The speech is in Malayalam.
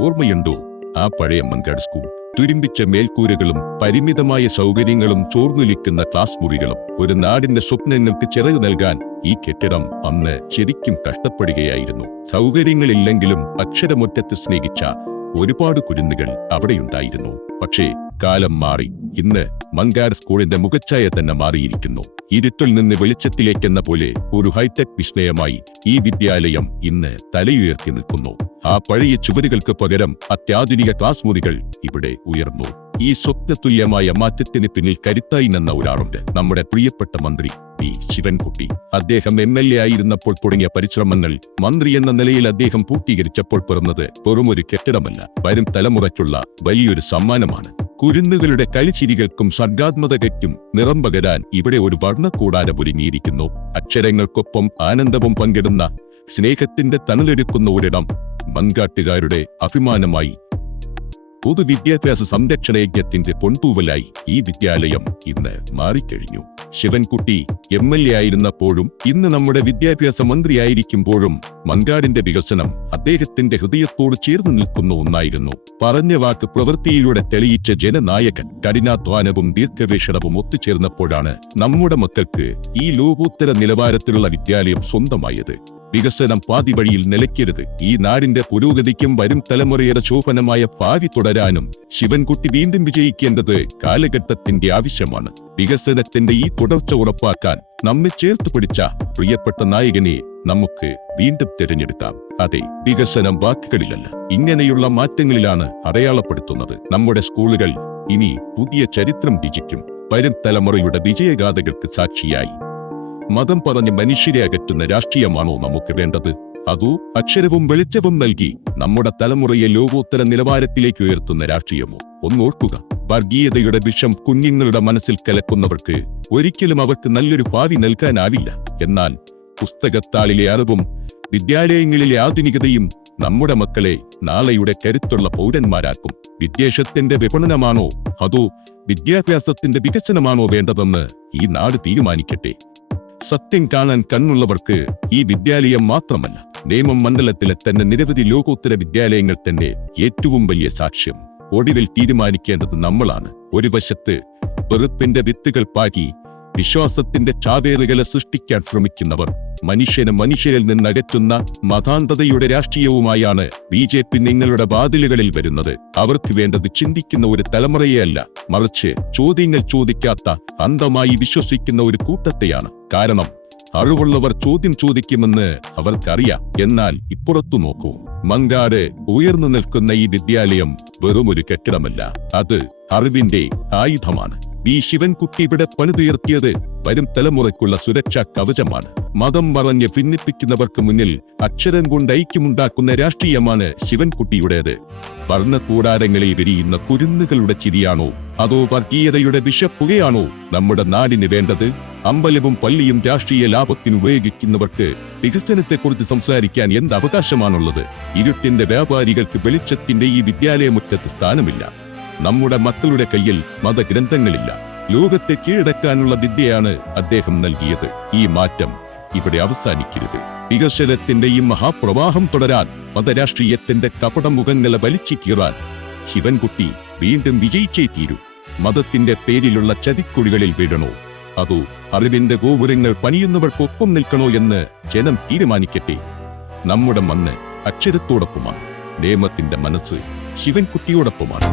ഓർമ്മയുണ്ടോ ആ പഴയ മങ്കാട് സ്കൂൾ? തുരുമ്പിച്ച മേൽക്കൂരകളും പരിമിതമായ സൗകര്യങ്ങളും ചോർന്നൊലിക്കുന്ന ക്ലാസ് മുറികളും. ഒരു നാടിന്റെ സ്വപ്നങ്ങൾക്ക് ചിറക് നൽകാൻ ഈ കെട്ടിടം അന്ന് ശരിക്കും കഷ്ടപ്പെടുകയായിരുന്നു. സൗകര്യങ്ങളില്ലെങ്കിലും അക്ഷരമുറ്റത്ത് സ്നേഹിച്ച ഒരുപാട് കുരുന്നുകൾ അവിടെയുണ്ടായിരുന്നു. പക്ഷേ കാലം മാറി. ഇന്ന് മങ്കാട് സ്കൂളിന്റെ മുഖച്ഛായ തന്നെ മാറിയിരിക്കുന്നു. ഇരുട്ടിൽ നിന്ന് വെളിച്ചത്തിലേക്കെന്ന പോലെ ഒരു ഹൈടെക് വിസ്മയമായി ഈ വിദ്യാലയം ഇന്ന് തലയുയർത്തി നിൽക്കുന്നു. ആ പഴയ ചുവരുകൾക്ക് പകരം അത്യാധുനിക ക്ലാസ് മുറികൾ ഇവിടെ ഉയർന്നു. ഈ സ്വപ്നതുല്യമായ മാറ്റത്തിന് പിന്നിൽ കരുത്തായി നിന്ന ഒരാളുണ്ട്. നമ്മുടെ പ്രിയപ്പെട്ട മന്ത്രി പി ശിവൻകുട്ടി. അദ്ദേഹം MLA ആയിരുന്നപ്പോൾ തുടങ്ങിയ പരിശ്രമങ്ങൾ മന്ത്രി എന്ന നിലയിൽ അദ്ദേഹം പൂർത്തീകരിച്ചപ്പോൾ പിറന്നത് വെറുമൊരു കെട്ടിടമല്ല, വരും തലമുറയ്ക്കുള്ള വലിയൊരു സമ്മാനമാണ്. കുരുന്നുകളുടെ കളിച്ചിരികൾക്കും സർഗാത്മകതയ്ക്കും നിറം പകരാൻ ഇവിടെ ഒരു വർണ്ണക്കൂടാരം ഒരുങ്ങിയിരിക്കുന്നു. അക്ഷരങ്ങൾക്കൊപ്പം ആനന്ദവും പങ്കിടുന്ന, സ്നേഹത്തിന്റെ തണലെടുക്കുന്ന ഒരിടം മങ്കാട്ടുകാരുടെ അഭിമാനമായി. പൊതുവിദ്യാഭ്യാസ സംരക്ഷണ യജ്ഞത്തിന്റെ പൊൻതൂവലായി ഈ വിദ്യാലയം ഇന്ന് മാറിക്കഴിഞ്ഞു. ശിവൻകുട്ടി MLA ആയിരുന്നപ്പോഴും ഇന്ന് നമ്മുടെ വിദ്യാഭ്യാസ മന്ത്രിയായിരിക്കുമ്പോഴും മങ്കാടിന്റെ വികസനം അദ്ദേഹത്തിന്റെ ഹൃദയത്തോട് ചേർന്ന് നിൽക്കുന്ന ഒന്നായിരുന്നു. പറഞ്ഞ വാക്ക് പ്രവൃത്തിയിലൂടെ തെളിയിച്ച ജനനായകൻ. കഠിനാധ്വാനവും ദീർഘവീക്ഷണവും ഒത്തുചേർന്നപ്പോഴാണ് നമ്മുടെ മക്കൾക്ക് ഈ ലോകോത്തര നിലവാരത്തിലുള്ള വിദ്യാലയം സ്വന്തമായത്. വികസനം പാതി വഴിയിൽ നിലയ്ക്കരുത്. ഈ നാടിന്റെ പുരോഗതിക്കും വരും തലമുറയുടെ ശോഭനമായ ഭാവി തുടരാനും ശിവൻകുട്ടി വീണ്ടും വിജയിക്കേണ്ടത് കാലഘട്ടത്തിന്റെ ആവശ്യമാണ്. വികസനത്തിന്റെ ഈ തുടർച്ച ഉറപ്പാക്കാൻ നമ്മെ ചേർത്ത് പിടിച്ച പ്രിയപ്പെട്ട നായകനെ നമുക്ക് വീണ്ടും തിരഞ്ഞെടുക്കാം. അതെ, വികസനം വാക്കുകളിലല്ല, ഇങ്ങനെയുള്ള മാറ്റങ്ങളിലാണ് അടയാളപ്പെടുത്തുന്നത്. നമ്മുടെ സ്കൂളുകൾ ഇനി പുതിയ ചരിത്രം രചിക്കും. വരും തലമുറയുടെ വിജയഗാഥകൾക്ക് സാക്ഷിയായി. മതം പറഞ്ഞ് മനുഷ്യരെ അകറ്റുന്ന രാഷ്ട്രീയമാണോ നമുക്ക് വേണ്ടത്? അതോ അക്ഷരവും വെളിച്ചവും നൽകി നമ്മുടെ തലമുറയെ ലോകോത്തര നിലവാരത്തിലേക്ക് ഉയർത്തുന്ന രാഷ്ട്രീയമോ? ഒന്നോർക്കുക, വർഗീയതയുടെ വിഷം കുഞ്ഞുങ്ങളുടെ മനസ്സിൽ കലക്കുന്നവർക്ക് ഒരിക്കലും അവർക്ക് നല്ലൊരു ഭാവി നൽകാനാവില്ല. എന്നാൽ പുസ്തകത്താളിലെ അറിവും വിദ്യാലയങ്ങളിലെ ആധുനികതയും നമ്മുടെ മക്കളെ നാളെയുടെ കരുത്തുള്ള പൗരന്മാരാക്കും. വിദ്വേഷത്തിന്റെ വിപണനമാണോ അതോ വിദ്യാഭ്യാസത്തിന്റെ വികസനമാണോ വേണ്ടതെന്ന് ഈ നാട് തീരുമാനിക്കട്ടെ. സത്യം കാണാൻ കണ്ണുള്ളവർക്ക് ഈ വിദ്യാലയം മാത്രമല്ല, നേമം മണ്ഡലത്തിലെ തന്നെ നിരവധി ലോകോത്തര വിദ്യാലയങ്ങൾ തന്നെ ഏറ്റവും വലിയ സാക്ഷ്യം. ഒടുവിൽ തീരുമാനിക്കേണ്ടത് നമ്മളാണ്. ഒരു വശത്ത് വെറുപ്പിന്റെ വിത്തുകൾ പാകി വിശ്വാസത്തിന്റെ ചാവേറുകളെ സൃഷ്ടിക്കാൻ ശ്രമിക്കുന്നവർ, മനുഷ്യരിൽ നിന്നകറ്റുന്ന മതാന്ധതയുടെ രാഷ്ട്രീയവുമായാണ് BJP നിങ്ങളുടെ വാതിലുകളിൽ വരുന്നത്. അവർക്ക് വേണ്ടത് ചിന്തിക്കുന്ന ഒരു തലമുറയെയല്ല, മറിച്ച് ചോദ്യങ്ങൾ ചോദിക്കാത്ത, അന്ധമായി വിശ്വസിക്കുന്ന ഒരു കൂട്ടത്തെയാണ്. കാരണം അറിവുള്ളവർ ചോദ്യം ചോദിക്കുമെന്ന് അവർക്കറിയാം. എന്നാൽ ഇപ്പുറത്തു നോക്കൂ, മങ്കാട് ഉയർന്നു നിൽക്കുന്ന ഈ വിദ്യാലയം വെറുമൊരു കെട്ടിടമല്ല, അത് അറിവിന്റെ ആയുധമാണ്. വി ശിവൻകുട്ടി ഇവിടെ പണിതുയർത്തിയത് വരും തലമുറയ്ക്കുള്ള സുരക്ഷാ കവചമാണ്. മതം പറഞ്ഞ് ഭിന്നിപ്പിക്കുന്നവർക്ക് മുന്നിൽ അക്ഷരം കൊണ്ട് ഐക്യമുണ്ടാക്കുന്ന രാഷ്ട്രീയമാണ് ശിവൻകുട്ടിയുടേത്. വർണ്ണക്കൂടാരങ്ങളിൽ വിരിയുന്ന കുരുന്നുകളുടെ ചിരിയാണോ അതോ വർഗീയതയുടെ വിഷപ്പുകയാണോ നമ്മുടെ നാടിന് വേണ്ടത്? അമ്പലവും പള്ളിയും രാഷ്ട്രീയ ലാഭത്തിന് ഉപയോഗിക്കുന്നവർക്ക് വികസനത്തെക്കുറിച്ച് സംസാരിക്കാൻ എന്ത് അവകാശമാണുള്ളത്? ഇരുട്ടിന്റെ വ്യാപാരികൾക്ക് വെളിച്ചത്തിന്റെ ഈ വിദ്യാലയമുറ്റത്ത് സ്ഥാനമില്ല. നമ്മുടെ മക്കളുടെ കയ്യിൽ മതഗ്രന്ഥങ്ങളില്ല. ലോകത്തെ കീഴടക്കാനുള്ള വിദ്യയാണ് അദ്ദേഹം നൽകിയത്. ഈ മാറ്റം ഇവിടെ അവസാനിക്കരുത്. വികസനത്തിന്റെ ഈ മഹാപ്രവാഹം തുടരാൻ, മതരാഷ്ട്രീയത്തിന്റെ കപടമുഖങ്ങളെ വലിച്ചു കീറാൻ ശിവൻകുട്ടി വീണ്ടും വിജയിച്ചേ തീരൂ. മതത്തിന്റെ പേരിലുള്ള ചതിക്കുഴികളിൽ വീഴണോ അതോ അറിവിന്റെ ഗോപുരങ്ങൾ പണിയുന്നവർക്കൊപ്പം നിൽക്കണോ എന്ന് ജനം തീരുമാനിക്കട്ടെ. നമ്മുടെ മണ്ണ് അക്ഷരത്തോടൊപ്പമാണ്, നേമത്തിന്റെ മനസ്സ് ശിവൻകുട്ടിയോടൊപ്പമാണ്.